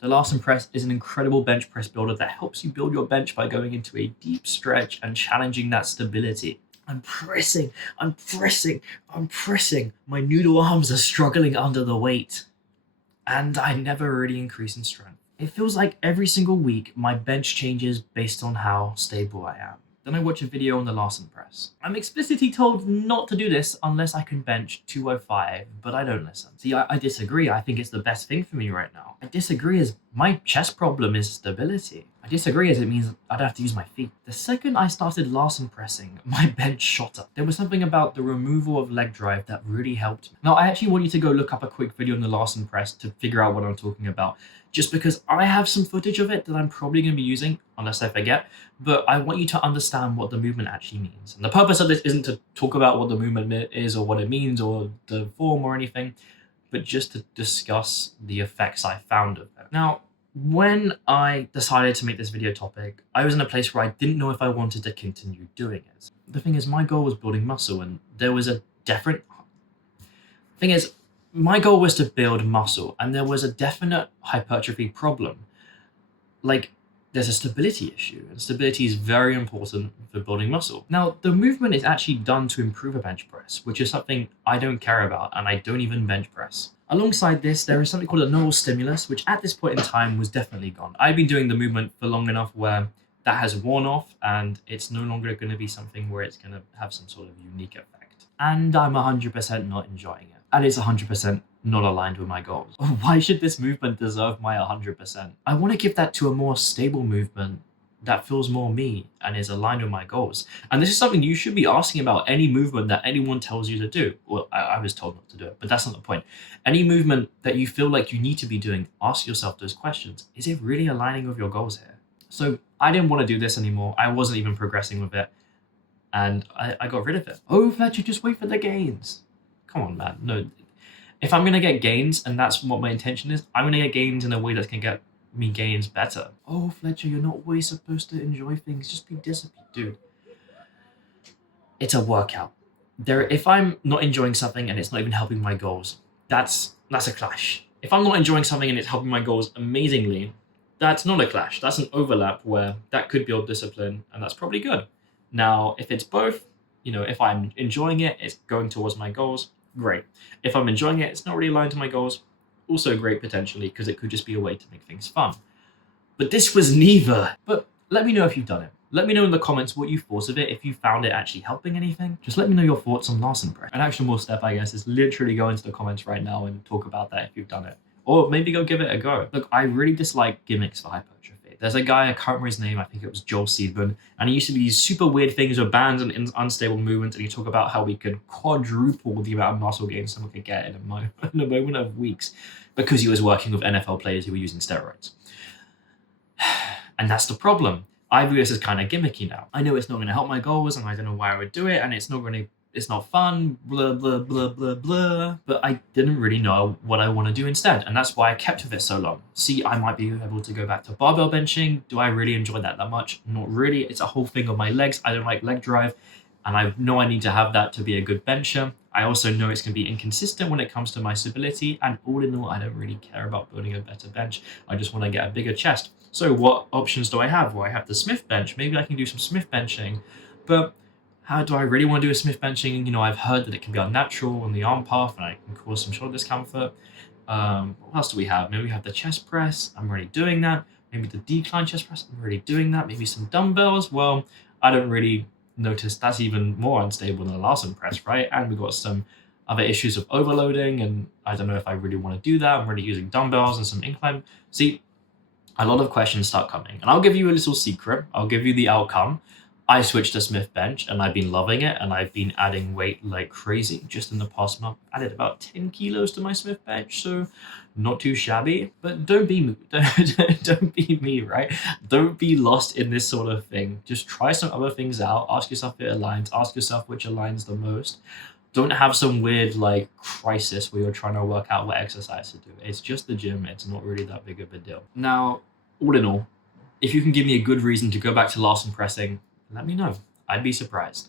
The Larsen press is an incredible bench press builder that helps you build your bench by going into a deep stretch and challenging that stability. I'm pressing, I'm pressing, I'm pressing. My noodle arms are struggling under the weight. And I never really increase in strength. It feels like every single week my bench changes based on how stable I am. Then I watch a video on the Larsen press. I'm explicitly told not to do this unless I can bench 205, but I don't listen. See, I disagree. I think it's the best thing for me right now. I disagree as my chest problem is stability. I disagree as it means I'd have to use my feet. The second I started Larsen pressing, my bench shot up. There was something about the removal of leg drive that really helped me. Now, I actually want you to go look up a quick video on the Larsen press to figure out what I'm talking about, just because I have some footage of it that I'm probably going to be using, unless I forget, but I want you to understand what the movement actually means. And the purpose of this isn't to talk about what the movement is or what it means or the form or anything, but just to discuss the effects I found of it. Now, when I decided to make this video topic, I was in a place where I didn't know if I wanted to continue doing it. The thing is, my goal was building muscle, and there was a different... Thing is, my goal was to build muscle, and there was a definite hypertrophy problem. Like, there's a stability issue, and stability is very important for building muscle. Now, the movement is actually done to improve a bench press, which is something I don't care about, and I don't even bench press. Alongside this, there is something called a neural stimulus, which at this point in time was definitely gone. I've been doing the movement for long enough where that has worn off, and it's no longer going to be something where it's going to have some sort of unique effect. And I'm 100% not enjoying it. And it's 100% not aligned with my goals. Why should this movement deserve my 100%? I want to give that to a more stable movement that feels more me and is aligned with my goals. And this is something you should be asking about any movement that anyone tells you to do. Well, I was told not to do it, but that's not the point. Any movement that you feel like you need to be doing, ask yourself those questions. Is it really aligning with your goals here? So I didn't want to do this anymore. I wasn't even progressing with it. And I got rid of it. Oh, Fletcher, just wait for the gains. Come on, man. No, if I'm going to get gains, and that's what my intention is, I'm going to get gains in a way that's going to get me gains better. Oh, Fletcher, you're not always supposed to enjoy things. Just be disciplined, dude. It's a workout. If I'm not enjoying something and it's not even helping my goals, that's a clash. If I'm not enjoying something and it's helping my goals amazingly, that's not a clash. That's an overlap where that could build discipline, and that's probably good. Now, if it's both, if I'm enjoying it, it's going towards my goals, great. If I'm enjoying it, it's not really aligned to my goals, also great potentially, because it could just be a way to make things fun. But this was neither. But let me know if you've done it. Let me know in the comments what you thought of it, if you found it actually helping anything. Just let me know your thoughts on Larsen press. An actionable step, I guess, is literally go into the comments right now and talk about that if you've done it. Or maybe go give it a go. Look, I really dislike gimmicks for hypertrophy. There's a guy, I can't remember his name, I think it was Joel Seedman, and he used to be these super weird things with bands and unstable movements, and he talked about how we could quadruple the amount of muscle gain someone could get in a moment of weeks because he was working with NFL players who were using steroids. And that's the problem. I view this as kind of gimmicky now. I know it's not going to help my goals, and I don't know why I would do it, and it's not fun, blah, blah, blah, blah, blah. But I didn't really know what I want to do instead. And that's why I kept with it so long. See, I might be able to go back to barbell benching. Do I really enjoy that much? Not really. It's a whole thing of my legs. I don't like leg drive. And I know I need to have that to be a good bencher. I also know it's going to be inconsistent when it comes to my stability. And all in all, I don't really care about building a better bench. I just want to get a bigger chest. So what options do I have? Well, I have the Smith bench. Maybe I can do some Smith benching. But how do I really want to do a Smith benching? I've heard that it can be unnatural on the arm path and I can cause some shoulder discomfort. What else do we have? Maybe we have the chest press. I'm already doing that. Maybe the decline chest press. I'm already doing that. Maybe some dumbbells. Well, I don't really notice that's even more unstable than the Larsen press, right? And we've got some other issues of overloading, and I don't know if I really want to do that. I'm already using dumbbells and some incline. See, a lot of questions start coming. And I'll give you a little secret. I'll give you the outcome. I switched to Smith bench and I've been loving it, and I've been adding weight like crazy. Just in the past month, I added about 10 kilos to my Smith bench, so not too shabby. But don't be me, right? Don't be lost in this sort of thing. Just try some other things out. Ask yourself if it aligns. Ask yourself which aligns the most. Don't have some weird crisis where you're trying to work out what exercise to do. It's just the gym. It's not really that big of a deal. Now, all in all, if you can give me a good reason to go back to Larsen pressing, let me know. I'd be surprised.